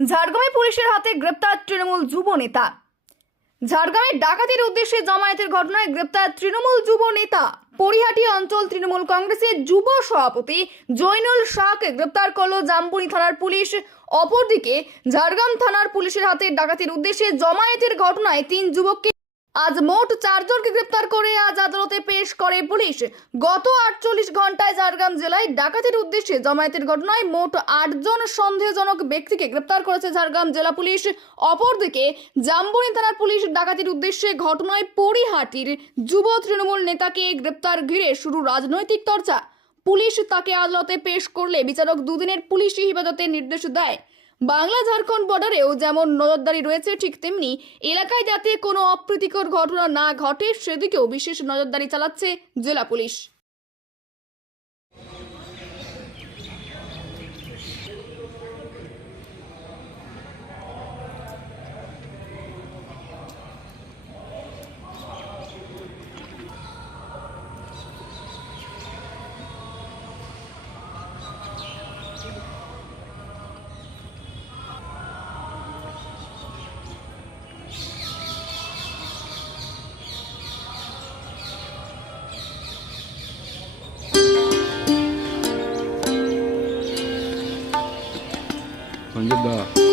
ঝাড়গ্রামে পুলিশের হাতে গ্রেপ্তার তৃণমূল যুব নেতা। ঝাড়গ্রামে ডাকাতির উদ্দেশ্যে জামায়াতের ঘটনায় গ্রেপ্তার তৃণমূল যুব নেতা। পরিহাটি অঞ্চল তৃণমূল কংগ্রেসের যুব সভাপতি জৈনুল শাহকে গ্রেপ্তার করল জামপুরি থানার পুলিশ। অপরদিকে ঝাড়গ্রাম থানার পুলিশের হাতে ডাকাতির উদ্দেশ্যে জমায়েতের ঘটনায় তিন যুবককে আজ মোট চারজনকে গ্রেপ্তার করে আজ আদালতে পেশ করে পুলিশ। গত আটচল্লিশ ঘন্টায় ঝাড়গ্রাম জেলায় ডাকাতির উদ্দেশ্যে জমায়েতের ঘটনায় মোট আটজন সন্দেহজনক ব্যক্তিকে গ্রেপ্তার করেছে ঝাড়গ্রাম জেলা পুলিশ। অপরদিকে জাম্বনি থানার পুলিশ ডাকাতির উদ্দেশ্যে ঘটনায় পরিহাটির যুব তৃণমূল নেতাকে গ্রেপ্তার ঘিরে শুরু রাজনৈতিক চর্চা। পুলিশ তাকে আদালতে পেশ করলে বিচারক দুদিনের পুলিশি হেফাজতের নির্দেশ দেয়। বাংলা ঝাড়খণ্ড বর্ডারেও যেমন নজরদারি রয়েছে, ঠিক তেমনি এলাকায় যাতে কোনো অপ্রীতিকর ঘটনা না ঘটে, সেদিকেও বিশেষ নজরদারি চালাচ্ছে জেলা পুলিশ। 真的。